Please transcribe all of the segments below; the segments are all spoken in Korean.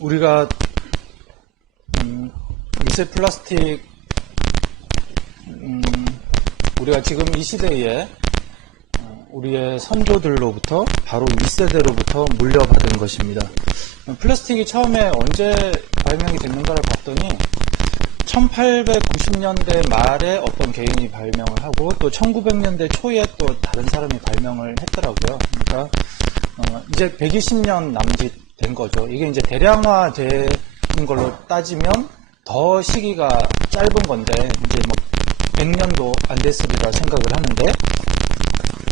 우리가 미세 플라스틱 우리가 지금 이 시대에 우리의 선조들로부터 바로 1세대로부터 물려받은 것입니다. 플라스틱이 처음에 언제 발명이 됐는가를 봤더니 1890년대 말에 어떤 개인이 발명을 하고 또 1900년대 초에 또 다른 사람이 발명을 했더라고요. 그러니까 이제 120년 남짓 된 거죠. 이게 이제 대량화된 걸로 따지면 더 시기가 짧은 건데 이제 뭐 100년도 안 됐으리라 생각을 하는데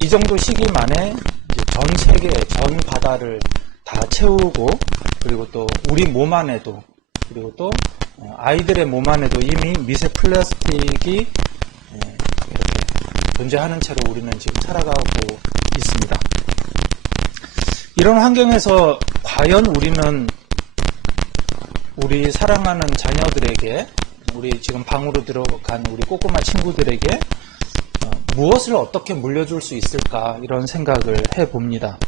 이 정도 시기 만에 이제 전 세계, 전 바다를 다 채우고 그리고 또 우리 몸 안에도 그리고 또 아이들의 몸 안에도 이미 미세 플라스틱이 이렇게 존재하는 채로 우리는 지금 살아가고 있습니다. 이런 환경에서 과연 우리는 우리 사랑하는 자녀들에게 우리 지금 방으로 들어간 우리 꼬꼬마 친구들에게 무엇을 어떻게 물려줄 수 있을까 이런 생각을 해봅니다.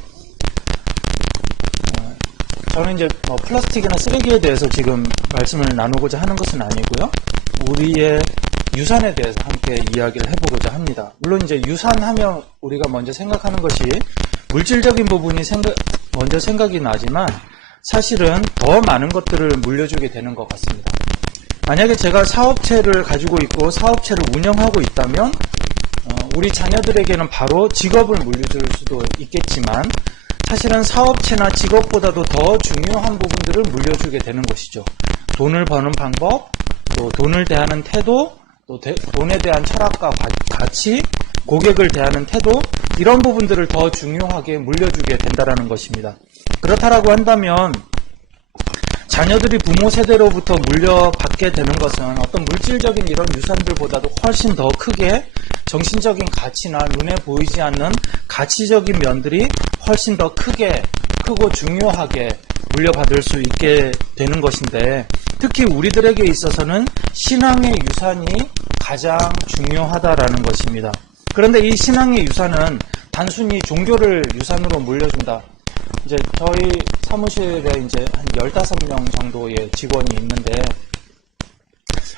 저는 이제 플라스틱이나 쓰레기에 대해서 지금 말씀을 나누고자 하는 것은 아니고요. 우리의 유산에 대해서 함께 이야기를 해보고자 합니다. 물론 이제 유산하면 우리가 먼저 생각하는 것이 물질적인 부분이 먼저 생각이 나지만 사실은 더 많은 것들을 물려주게 되는 것 같습니다. 만약에 제가 사업체를 가지고 있고 사업체를 운영하고 있다면 우리 자녀들에게는 바로 직업을 물려줄 수도 있겠지만 사실은 사업체나 직업보다도 더 중요한 부분들을 물려주게 되는 것이죠. 돈을 버는 방법, 또 돈을 대하는 태도, 또 돈에 대한 철학과 가치, 고객을 대하는 태도 이런 부분들을 더 중요하게 물려주게 된다는 것입니다. 그렇다라고 한다면 자녀들이 부모 세대로부터 물려받게 되는 것은 어떤 물질적인 이런 유산들보다도 훨씬 더 크게 정신적인 가치나 눈에 보이지 않는 가치적인 면들이 훨씬 더 크고 중요하게 물려받을 수 있게 되는 것인데 특히 우리들에게 있어서는 신앙의 유산이 가장 중요하다라는 것입니다. 그런데 이 신앙의 유산은 단순히 종교를 유산으로 물려준다. 이제 저희 사무실에 이제 한 15명 정도의 직원이 있는데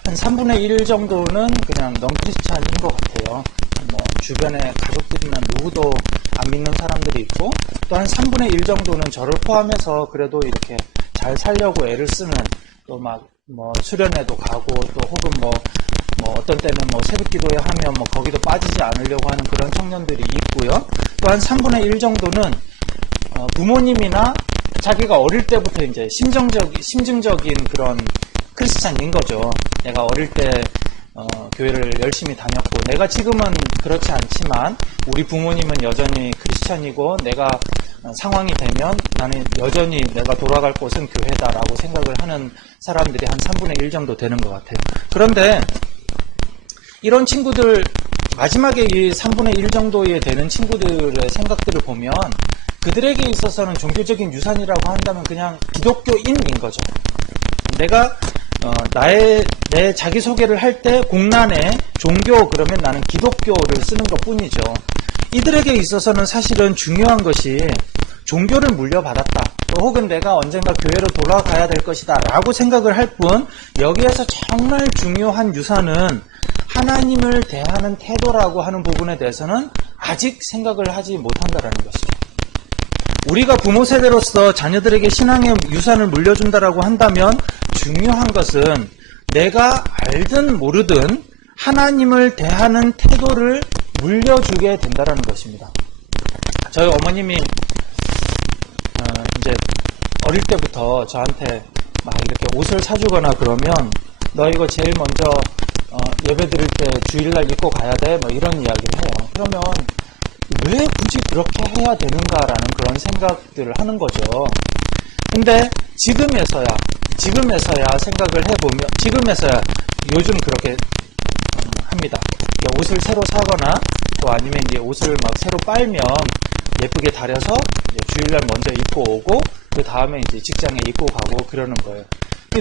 한 3분의 1 정도는 그냥 넌 크리스찬인 것 같아요. 뭐 주변에 가족들이나 누구도 안 믿는 사람들이 있고 또 한 3분의 1 정도는 저를 포함해서 그래도 이렇게 잘 살려고 애를 쓰는 또 막 뭐 수련회도 가고 또 혹은 뭐 어떤 때는 뭐 새벽기도회 하면 뭐 거기도 빠지지 않으려고 하는 그런 청년들이 있고요. 또 한 3분의 1 정도는 부모님이나 자기가 어릴 때부터 이제 심증적인 그런 크리스찬인 거죠. 내가 어릴 때 교회를 열심히 다녔고 내가 지금은 그렇지 않지만 우리 부모님은 여전히 크리스찬이고 내가 상황이 되면 나는 여전히 내가 돌아갈 곳은 교회다라고 생각을 하는 사람들이 한 3분의 1 정도 되는 것 같아요. 그런데 이런 친구들 마지막에 이 3분의 1 정도에 되는 친구들의 생각들을 보면 그들에게 있어서는 종교적인 유산이라고 한다면 그냥 기독교인인 거죠. 내가 내 자기소개를 할 때 공란에 종교 그러면 나는 기독교를 쓰는 것 뿐이죠. 이들에게 있어서는 사실은 중요한 것이 종교를 물려받았다. 또 혹은 내가 언젠가 교회로 돌아가야 될 것이다 라고 생각을 할 뿐 여기에서 정말 중요한 유산은 하나님을 대하는 태도라고 하는 부분에 대해서는 아직 생각을 하지 못한다는 것이죠. 우리가 부모 세대로서 자녀들에게 신앙의 유산을 물려준다라고 한다면 중요한 것은 내가 알든 모르든 하나님을 대하는 태도를 물려주게 된다는 것입니다. 저희 어머님이 이제 어릴 때부터 저한테 막 이렇게 옷을 사주거나 그러면 너 이거 제일 먼저 예배 드릴 때 주일날 입고 가야 돼 뭐 이런 이야기를 해요. 그러면 왜 굳이 그렇게 해야 되는가라는 그런 생각들을 하는 거죠. 근데 지금에서야 생각을 해보면 지금에서야 요즘 그렇게 합니다. 옷을 새로 사거나 또 아니면 이제 옷을 막 새로 빨면 예쁘게 다려서 주일날 먼저 입고 오고 그 다음에 이제 직장에 입고 가고 그러는 거예요.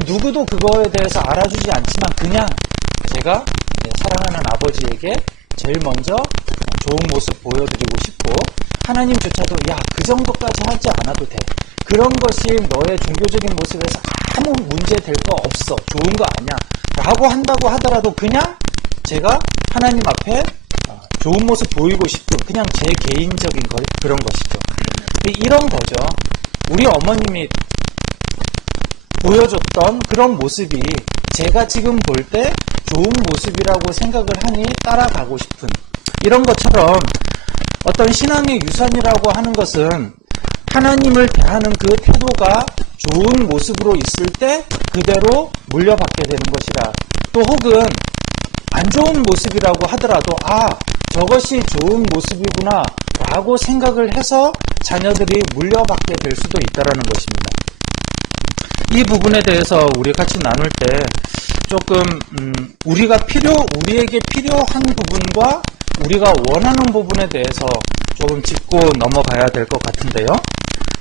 누구도 그거에 대해서 알아주지 않지만 그냥 제가 사랑하는 아버지에게 제일 먼저 좋은 모습 보여드리고 싶고 하나님조차도 야, 그 정도까지 하지 않아도 돼. 그런 것이 너의 종교적인 모습에서 아무 문제 될 거 없어. 좋은 거 아니야. 라고 한다고 하더라도 그냥 제가 하나님 앞에 좋은 모습 보이고 싶은 그냥 제 개인적인 그런 것이죠. 이런 거죠. 우리 어머님이 보여줬던 그런 모습이 제가 지금 볼 때 좋은 모습이라고 생각을 하니 따라가고 싶은 이런 것처럼 어떤 신앙의 유산이라고 하는 것은 하나님을 대하는 그 태도가 좋은 모습으로 있을 때 그대로 물려받게 되는 것이라. 또 혹은 안 좋은 모습이라고 하더라도 저것이 좋은 모습이구나 라고 생각을 해서 자녀들이 물려받게 될 수도 있다는 것입니다. 이 부분에 대해서 우리 같이 나눌 때 조금 우리에게 필요한 부분과 우리가 원하는 부분에 대해서 조금 짚고 넘어가야 될 것 같은데요.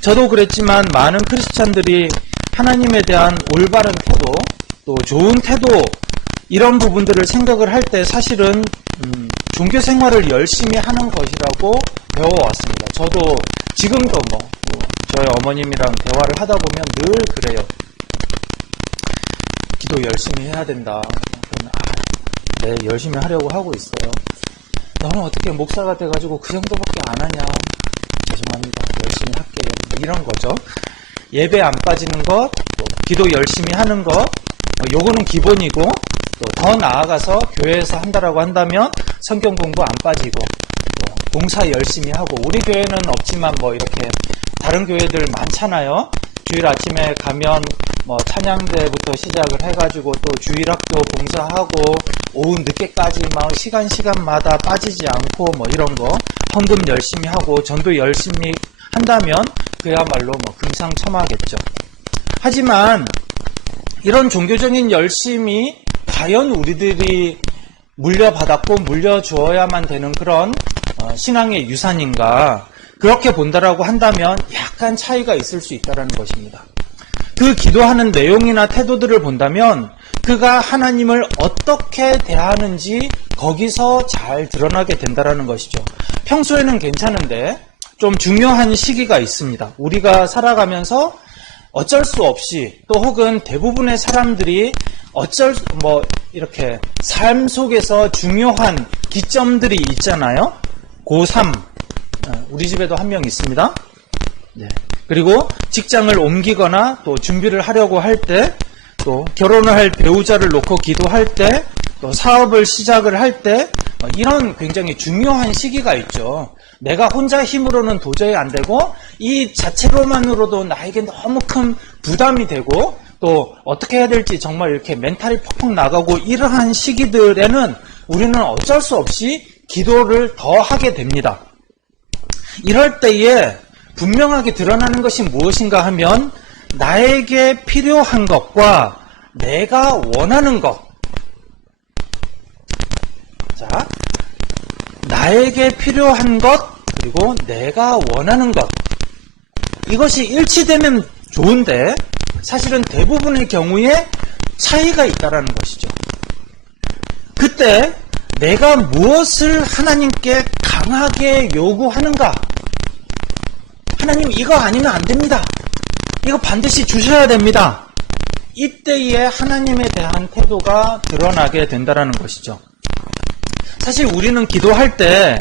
저도 그랬지만 많은 크리스찬들이 하나님에 대한 올바른 태도, 또 좋은 태도 이런 부분들을 생각을 할 때 사실은 종교 생활을 열심히 하는 것이라고 배워왔습니다. 저도 지금도 저희 어머님이랑 대화를 하다 보면 늘 그래요. 기도 열심히 해야 된다. 네, 열심히 하려고 하고 있어요. 너는 어떻게 목사가 돼가지고 그 정도밖에 안 하냐? 죄송합니다. 열심히 할게요. 이런 거죠. 예배 안 빠지는 것, 또 기도 열심히 하는 것, 요거는 기본이고, 또 더 나아가서 교회에서 한다라고 한다면 성경 공부 안 빠지고, 또 봉사 열심히 하고, 우리 교회는 없지만 이렇게 다른 교회들 많잖아요. 주일 아침에 가면 찬양대부터 시작을 해가지고 또 주일학교 봉사하고 오후 늦게까지 시간마다 빠지지 않고 이런 거 헌금 열심히 하고 전도 열심히 한다면 그야말로 금상첨화겠죠. 하지만 이런 종교적인 열심이 과연 우리들이 물려받았고 물려주어야만 되는 그런 신앙의 유산인가? 그렇게 본다라고 한다면 약간 차이가 있을 수 있다는 것입니다. 그 기도하는 내용이나 태도들을 본다면 그가 하나님을 어떻게 대하는지 거기서 잘 드러나게 된다는 것이죠. 평소에는 괜찮은데 좀 중요한 시기가 있습니다. 우리가 살아가면서 어쩔 수 없이 또 혹은 대부분의 사람들이 이렇게 삶 속에서 중요한 기점들이 있잖아요. 고3 우리 집에도 한 명 있습니다. 네. 그리고 직장을 옮기거나 또 준비를 하려고 할 때, 또 결혼을 할 배우자를 놓고 기도할 때, 또 사업을 시작을 할 때, 이런 굉장히 중요한 시기가 있죠. 내가 혼자 힘으로는 도저히 안 되고 이 자체로만으로도 나에게 너무 큰 부담이 되고 또 어떻게 해야 될지 정말 이렇게 멘탈이 퍽퍽 나가고 이러한 시기들에는 우리는 어쩔 수 없이 기도를 더 하게 됩니다. 이럴 때에 분명하게 드러나는 것이 무엇인가 하면 나에게 필요한 것과 내가 원하는 것. 자, 나에게 필요한 것 그리고 내가 원하는 것. 이것이 일치되면 좋은데 사실은 대부분의 경우에 차이가 있다는 것이죠. 그때 내가 무엇을 하나님께 강하게 요구하는가? 하나님 이거 아니면 안 됩니다. 이거 반드시 주셔야 됩니다. 이때에 하나님에 대한 태도가 드러나게 된다는 것이죠. 사실 우리는 기도할 때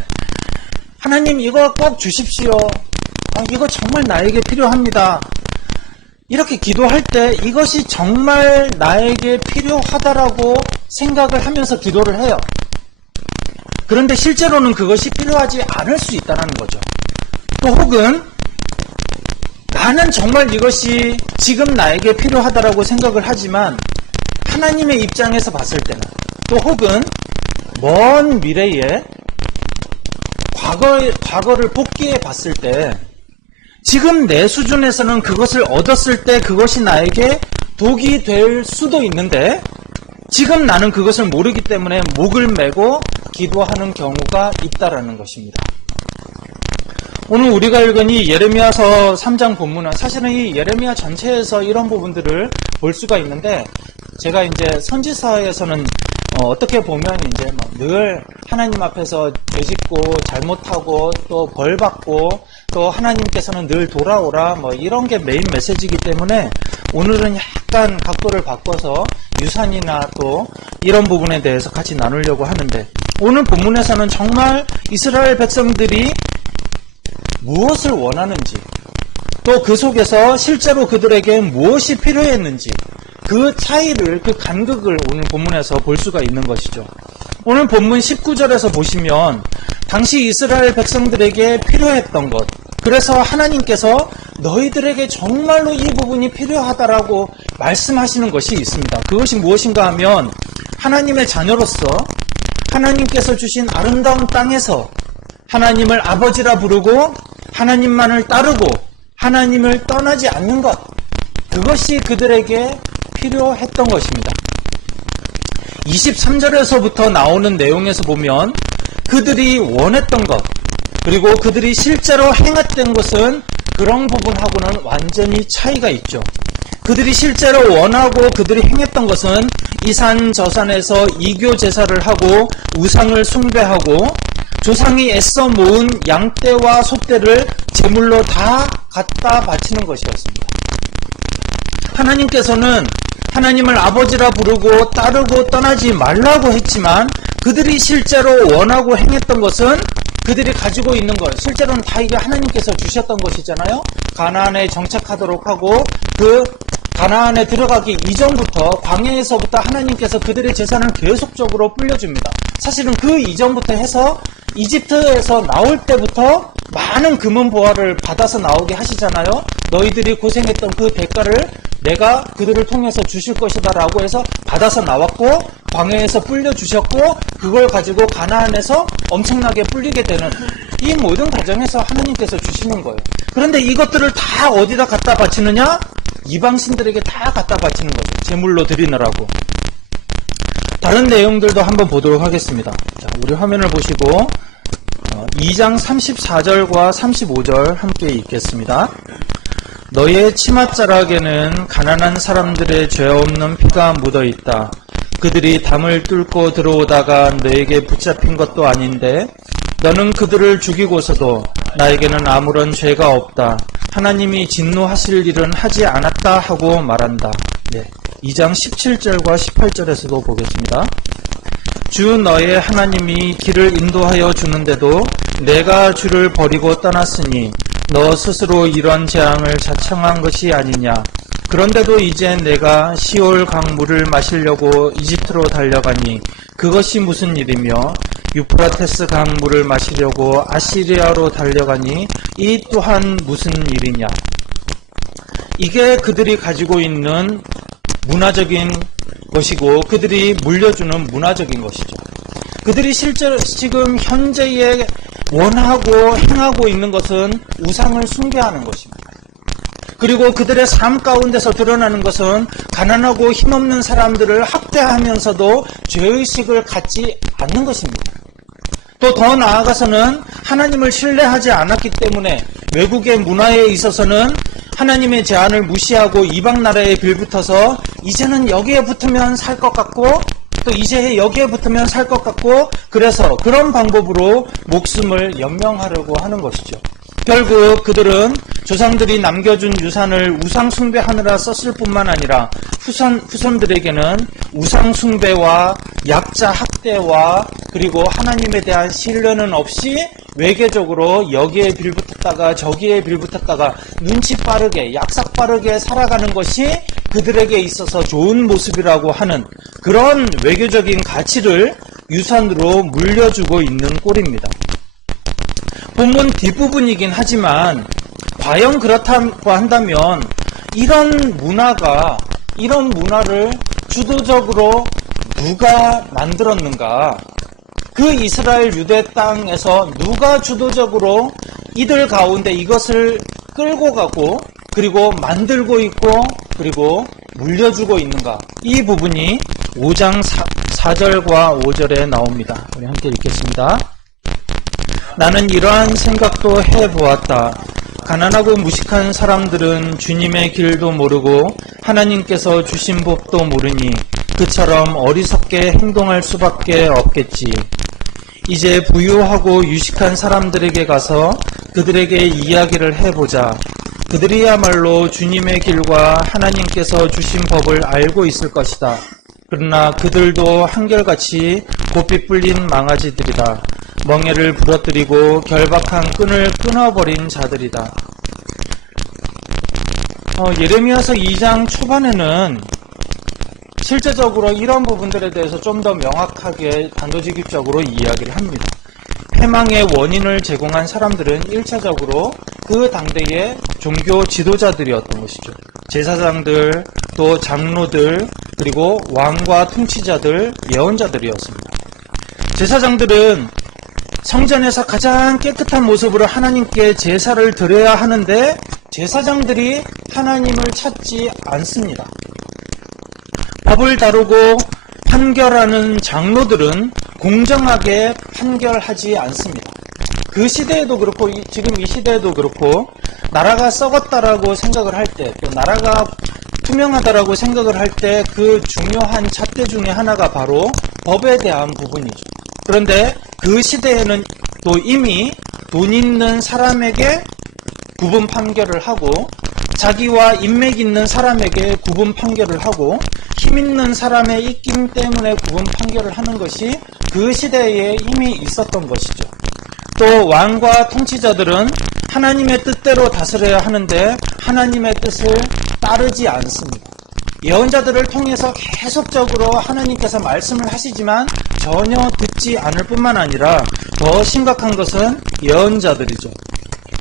하나님 이거 꼭 주십시오. 이거 정말 나에게 필요합니다. 이렇게 기도할 때 이것이 정말 나에게 필요하다라고 생각을 하면서 기도를 해요. 그런데 실제로는 그것이 필요하지 않을 수 있다는 거죠. 또 혹은 나는 정말 이것이 지금 나에게 필요하다라고 생각을 하지만 하나님의 입장에서 봤을 때는 또 혹은 먼 미래에 과거를 복귀해 봤을 때 지금 내 수준에서는 그것을 얻었을 때 그것이 나에게 독이 될 수도 있는데 지금 나는 그것을 모르기 때문에 목을 메고 기도하는 경우가 있다라는 것입니다. 오늘 우리가 읽은 이 예레미야서 3장 본문은 사실은 이 예레미야 전체에서 이런 부분들을 볼 수가 있는데 제가 이제 선지서에서는 어떻게 보면 이제 늘 하나님 앞에서 죄짓고 잘못하고 또 벌받고 또 하나님께서는 늘 돌아오라 이런 게 메인 메시지이기 때문에 오늘은 약간 각도를 바꿔서 유산이나 또 이런 부분에 대해서 같이 나누려고 하는데, 오늘 본문에서는 정말 이스라엘 백성들이 무엇을 원하는지, 또 그 속에서 실제로 그들에게 무엇이 필요했는지, 그 차이를, 그 간극을 오늘 본문에서 볼 수가 있는 것이죠. 오늘 본문 19절에서 보시면 당시 이스라엘 백성들에게 필요했던 것, 그래서 하나님께서 너희들에게 정말로 이 부분이 필요하다라고 말씀하시는 것이 있습니다. 그것이 무엇인가 하면 하나님의 자녀로서 하나님께서 주신 아름다운 땅에서 하나님을 아버지라 부르고 하나님만을 따르고 하나님을 떠나지 않는 것, 그것이 그들에게 필요했던 것입니다. 23절에서부터 나오는 내용에서 보면 그들이 원했던 것, 그리고 그들이 실제로 행했던 것은 그런 부분하고는 완전히 차이가 있죠. 그들이 실제로 원하고 그들이 행했던 것은 이산 저산에서 이교 제사를 하고 우상을 숭배하고 조상이 애써 모은 양떼와 소떼를 제물로 다 갖다 바치는 것이었습니다. 하나님께서는 하나님을 아버지라 부르고 따르고 떠나지 말라고 했지만 그들이 실제로 원하고 행했던 것은 그들이 가지고 있는 것, 실제로는 다 이게 하나님께서 주셨던 것이잖아요. 가나안에 정착하도록 하고 그 가나안에 들어가기 이전부터 광야에서부터 하나님께서 그들의 재산을 계속적으로 불려줍니다. 사실은 그 이전부터 해서 이집트에서 나올 때부터 많은 금은 보화를 받아서 나오게 하시잖아요. 너희들이 고생했던 그 대가를 내가 그들을 통해서 주실 것이다 라고 해서 받아서 나왔고, 광야에서 불려주셨고, 그걸 가지고 가나안에서 엄청나게 불리게 되는 이 모든 과정에서 하나님께서 주시는 거예요. 그런데 이것들을 다 어디다 갖다 바치느냐? 이방신들에게 다 갖다 바치는 거죠. 제물로 드리느라고. 다른 내용들도 한번 보도록 하겠습니다. 자, 우리 화면을 보시고 2장 34절과 35절 함께 읽겠습니다. 너의 치맛자락에는 가난한 사람들의 죄 없는 피가 묻어있다. 그들이 담을 뚫고 들어오다가 너에게 붙잡힌 것도 아닌데 너는 그들을 죽이고서도 나에게는 아무런 죄가 없다. 하나님이 진노하실 일은 하지 않았다 하고 말한다. 2장 17절과 18절에서도 보겠습니다. 주 너의 하나님이 길을 인도하여 주는데도 내가 주를 버리고 떠났으니 너 스스로 이런 재앙을 자청한 것이 아니냐. 그런데도 이제 내가 시올 강물을 마시려고 이집트로 달려가니 그것이 무슨 일이며 유프라테스 강물을 마시려고 아시리아로 달려가니 이 또한 무슨 일이냐. 이게 그들이 가지고 있는 문화적인 것이고 그들이 물려주는 문화적인 것이죠. 그들이 실제로 지금 현재에 원하고 행하고 있는 것은 우상을 숭배하는 것입니다. 그리고 그들의 삶 가운데서 드러나는 것은 가난하고 힘없는 사람들을 학대하면서도 죄의식을 갖지 않는 것입니다. 또 더 나아가서는 하나님을 신뢰하지 않았기 때문에 외국의 문화에 있어서는 하나님의 제안을 무시하고 이방 나라에 빌붙어서 이제는 여기에 붙으면 살 것 같고 또 이제 여기에 붙으면 살 것 같고 그래서 그런 방법으로 목숨을 연명하려고 하는 것이죠. 결국 그들은 조상들이 남겨준 유산을 우상 숭배하느라 썼을 뿐만 아니라 후손들에게는 우상 숭배와 약자 학대와 그리고 하나님에 대한 신뢰는 없이 외계적으로 여기에 빌붙었다가 저기에 빌붙었다가 눈치 빠르게 약삭 빠르게 살아가는 것이 그들에게 있어서 좋은 모습이라고 하는 그런 외교적인 가치를 유산으로 물려주고 있는 꼴입니다. 본문 뒷부분이긴 하지만 과연 그렇다고 한다면 이런 문화를 주도적으로 누가 만들었는가? 그 이스라엘 유대 땅에서 누가 주도적으로 이들 가운데 이것을 끌고 가고 그리고 만들고 있고 그리고 물려주고 있는가? 이 부분이 5장 4절과 5절에 나옵니다. 우리 함께 읽겠습니다. 나는 이러한 생각도 해보았다. 가난하고 무식한 사람들은 주님의 길도 모르고 하나님께서 주신 법도 모르니 그처럼 어리석게 행동할 수밖에 없겠지. 이제 부유하고 유식한 사람들에게 가서 그들에게 이야기를 해보자. 그들이야말로 주님의 길과 하나님께서 주신 법을 알고 있을 것이다. 그러나 그들도 한결같이 고삐 뿔린 망아지들이다. 멍에를 부러뜨리고 결박한 끈을 끊어버린 자들이다. 예레미야서 2장 초반에는 실제적으로 이런 부분들에 대해서 좀 더 명확하게 단도직입적으로 이야기를 합니다. 패망의 원인을 제공한 사람들은 1차적으로 그 당대의 종교 지도자들이었던 것이죠. 제사장들, 또 장로들, 그리고 왕과 통치자들, 예언자들이었습니다. 제사장들은 성전에서 가장 깨끗한 모습으로 하나님께 제사를 드려야 하는데 제사장들이 하나님을 찾지 않습니다. 법을 다루고 판결하는 장로들은 공정하게 판결하지 않습니다. 그 시대에도 그렇고 지금 이 시대에도 그렇고 나라가 썩었다라고 생각을 할 때, 또 나라가 투명하다라고 생각을 할 때 그 중요한 잣대 중에 하나가 바로 법에 대한 부분이죠. 그런데 그 시대에는 또 이미 돈 있는 사람에게 구분 판결을 하고 자기와 인맥 있는 사람에게 구분 판결을 하고 힘 있는 사람의 입김 때문에 구분 판결을 하는 것이 그 시대에 이미 있었던 것이죠. 또 왕과 통치자들은 하나님의 뜻대로 다스려야 하는데 하나님의 뜻을 따르지 않습니다. 예언자들을 통해서 계속적으로 하나님께서 말씀을 하시지만 전혀 듣지 않을 뿐만 아니라 더 심각한 것은 예언자들이죠.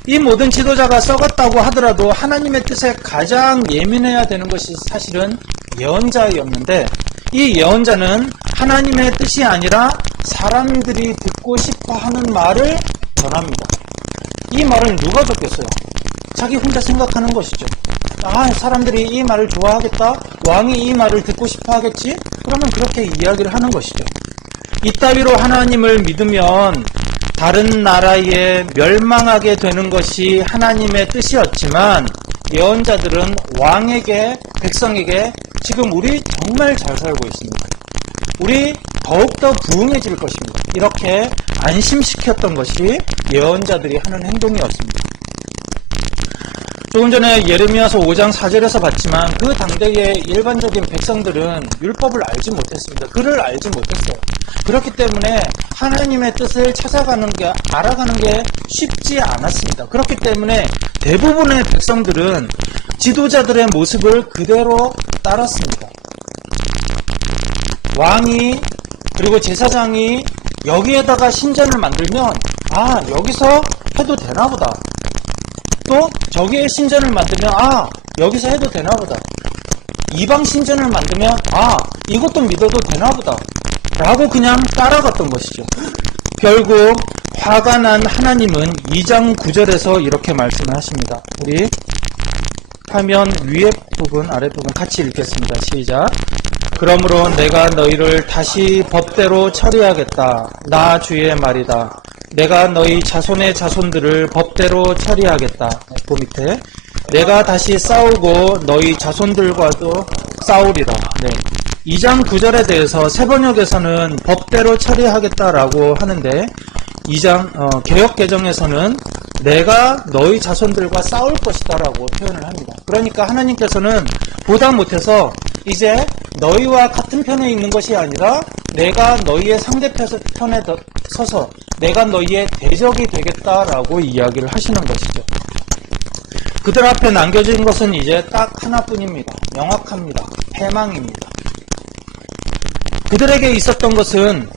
이 모든 지도자가 썩었다고 하더라도 하나님의 뜻에 가장 예민해야 되는 것이 사실은 예언자였는데 이 예언자는 하나님의 뜻이 아니라 사람들이 듣고 싶어하는 말을 전합니다. 이 말을 누가 듣겠어요? 자기 혼자 생각하는 것이죠. 사람들이 이 말을 좋아하겠다? 왕이 이 말을 듣고 싶어 하겠지? 그러면 그렇게 이야기를 하는 것이죠. 이따위로 하나님을 믿으면 다른 나라에 멸망하게 되는 것이 하나님의 뜻이었지만 예언자들은 왕에게, 백성에게 지금 우리 정말 잘 살고 있습니다. 우리 더욱더 부흥해질 것입니다. 이렇게 안심시켰던 것이 예언자들이 하는 행동이었습니다. 조금 전에 예레미야서 5장 4절에서 봤지만 그 당대의 일반적인 백성들은 율법을 알지 못했습니다. 글을 알지 못했어요. 그렇기 때문에 하나님의 뜻을 알아가는 게 쉽지 않았습니다. 그렇기 때문에 대부분의 백성들은 지도자들의 모습을 그대로 따랐습니다. 왕이 그리고 제사장이 여기에다가 신전을 만들면 여기서 해도 되나 보다. 또 저기에 신전을 만들면 여기서 해도 되나 보다. 이방 신전을 만들면 이것도 믿어도 되나 보다 라고 그냥 따라갔던 것이죠. 결국 화가 난 하나님은 2장 9절에서 이렇게 말씀을 하십니다. 우리 화면 위에 부분 아래 부분 같이 읽겠습니다. 시작. 그러므로 내가 너희를 다시 법대로 처리하겠다. 나 주의 말이다. 내가 너희 자손의 자손들을 법대로 처리하겠다. 그 밑에 내가 다시 싸우고 너희 자손들과도 싸우리라. 2장 9절에 대해서 새번역에서는 법대로 처리하겠다라고 하는데 2장 개역개정에서는 내가 너희 자손들과 싸울 것이다 라고 표현을 합니다. 그러니까 하나님께서는 보다 못해서 이제 너희와 같은 편에 있는 것이 아니라 내가 너희의 상대편에 서서 내가 너희의 대적이 되겠다라고 이야기를 하시는 것이죠. 그들 앞에 남겨진 것은 이제 딱 하나뿐입니다. 명확합니다. 패망입니다. 그들에게 있었던 것은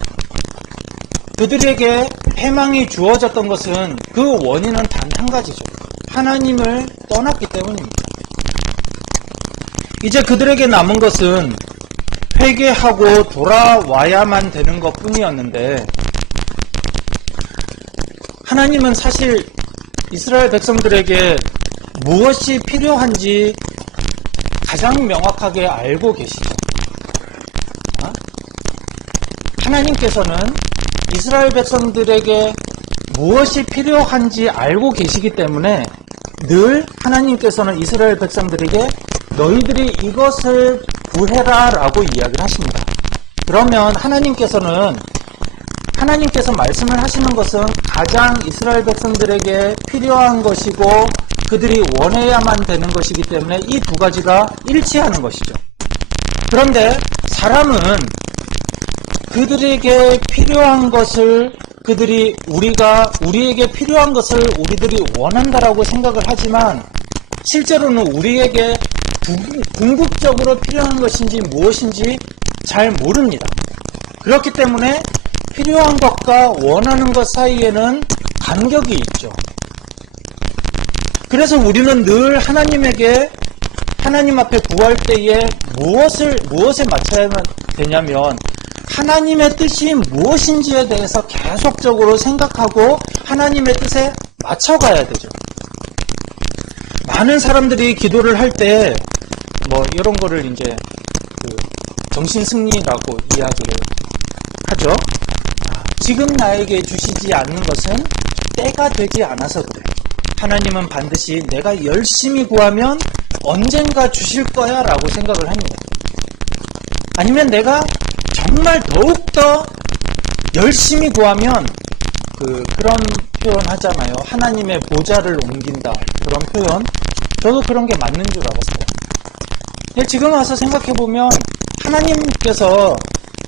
그들에게 패망이 주어졌던 것은 그 원인은 단 한 가지죠. 하나님을 떠났기 때문입니다. 이제 그들에게 남은 것은 회개하고 돌아와야만 되는 것 뿐이었는데 하나님은 사실 이스라엘 백성들에게 무엇이 필요한지 가장 명확하게 알고 계시죠. 하나님께서는 이스라엘 백성들에게 무엇이 필요한지 알고 계시기 때문에 늘 하나님께서는 이스라엘 백성들에게 너희들이 이것을 구해라 라고 이야기를 하십니다. 그러면 하나님께서 말씀을 하시는 것은 가장 이스라엘 백성들에게 필요한 것이고 그들이 원해야만 되는 것이기 때문에 이 두 가지가 일치하는 것이죠. 그런데 사람은 그들에게 필요한 것을 우리에게 필요한 것을 우리들이 원한다라고 생각을 하지만 실제로는 우리에게 궁극적으로 필요한 것인지 무엇인지 잘 모릅니다. 그렇기 때문에 필요한 것과 원하는 것 사이에는 간격이 있죠. 그래서 우리는 늘 하나님 앞에 구할 때에 무엇에 맞춰야만 되냐면 하나님의 뜻이 무엇인지에 대해서 계속적으로 생각하고 하나님의 뜻에 맞춰가야 되죠. 많은 사람들이 기도를 할 때 이런 거를 이제 정신승리라고 이야기를 하죠. 지금 나에게 주시지 않는 것은 때가 되지 않아서 그래. 하나님은 반드시 내가 열심히 구하면 언젠가 주실 거야 라고 생각을 합니다. 아니면 내가 정말 더욱더 열심히 구하면 그런 표현 하잖아요. 하나님의 보좌를 옮긴다. 그런 표현. 저도 그런 게 맞는 줄 알았어요. 근데 지금 와서 생각해보면 하나님께서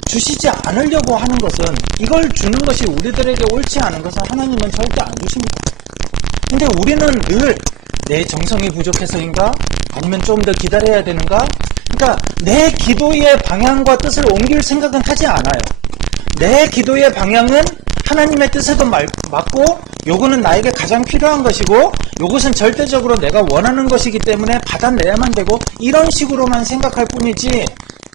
주시지 않으려고 하는 것은 이걸 주는 것이 우리들에게 옳지 않은 것은 하나님은 절대 안 주십니다. 근데 우리는 늘 내 정성이 부족해서인가? 아니면 좀 더 기다려야 되는가? 그러니까 내 기도의 방향과 뜻을 옮길 생각은 하지 않아요. 내 기도의 방향은 하나님의 뜻에도 맞고 요거는 나에게 가장 필요한 것이고 요것은 절대적으로 내가 원하는 것이기 때문에 받아내야만 되고 이런 식으로만 생각할 뿐이지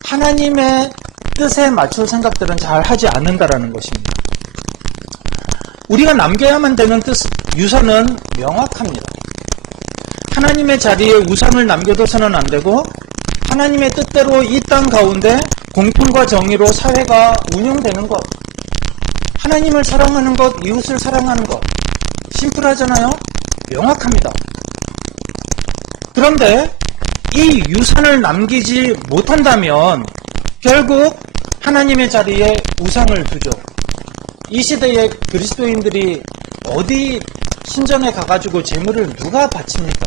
하나님의 뜻에 맞출 생각들은 잘 하지 않는다라는 것입니다. 우리가 남겨야만 되는 유산은 명확합니다. 하나님의 자리에 우상을 남겨둬서는 안 되고 하나님의 뜻대로 이 땅 가운데 공평과 정의로 사회가 운영되는 것, 하나님을 사랑하는 것, 이웃을 사랑하는 것, 심플하잖아요? 명확합니다. 그런데 이 유산을 남기지 못한다면 결국 하나님의 자리에 우상을 두죠. 이 시대의 그리스도인들이 어디 신전에 가가지고 재물을 누가 바칩니까?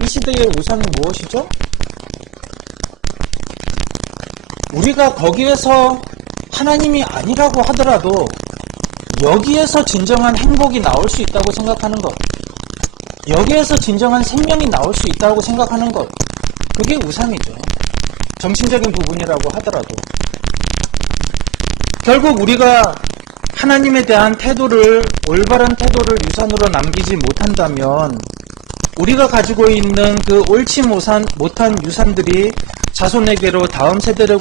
이 시대의 우상이 무엇이죠? 우리가 거기에서 하나님이 아니라고 하더라도 여기에서 진정한 행복이 나올 수 있다고 생각하는 것, 여기에서 진정한 생명이 나올 수 있다고 생각하는 것, 그게 우상이죠. 정신적인 부분이라고 하더라도. 결국 우리가 하나님에 대한 올바른 태도를 유산으로 남기지 못한다면 우리가 가지고 있는 그 옳지 못한 유산들이 자손에게로 다음 세대로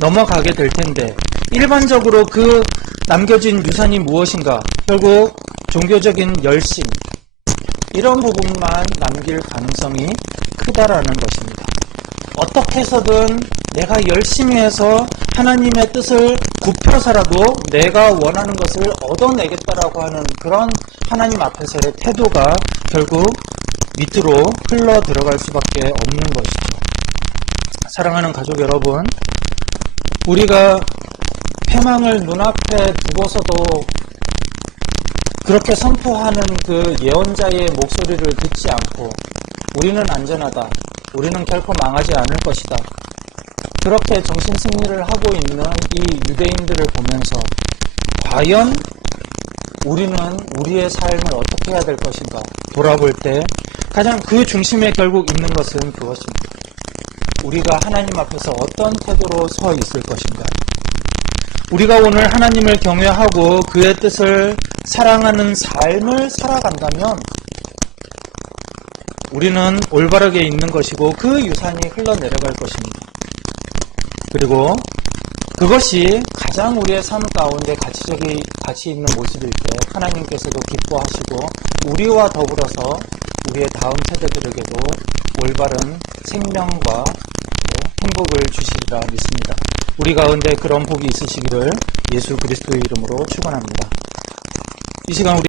넘어가게 될 텐데 일반적으로 그 남겨진 유산이 무엇인가? 결국 종교적인 열심, 이런 부분만 남길 가능성이 크다라는 것입니다. 어떻게 해서든 내가 열심히 해서 하나님의 뜻을 굽혀서라도 내가 원하는 것을 얻어내겠다라고 하는 그런 하나님 앞에서의 태도가 결국 밑으로 흘러 들어갈 수밖에 없는 것이죠. 사랑하는 가족 여러분, 우리가 패망을 눈앞에 두고서도 그렇게 선포하는 그 예언자의 목소리를 듣지 않고 우리는 안전하다, 우리는 결코 망하지 않을 것이다, 그렇게 정신승리를 하고 있는 이 유대인들을 보면서 과연 우리는 우리의 삶을 어떻게 해야 될 것인가 돌아볼 때 가장 그 중심에 결국 있는 것은 그것입니다. 우리가 하나님 앞에서 어떤 태도로 서 있을 것인가. 우리가 오늘 하나님을 경외하고 그의 뜻을 사랑하는 삶을 살아간다면 우리는 올바르게 있는 것이고 그 유산이 흘러내려갈 것입니다. 그리고 그것이 가장 우리의 삶 가운데 가치 있는 모습일 때 하나님께서도 기뻐하시고 우리와 더불어서 우리의 다음 세대들에게도 올바른 생명과 행복을 주시리라 믿습니다. 우리 가운데 그런 복이 있으시기를 예수 그리스도의 이름으로 축원합니다. 이 시간 우리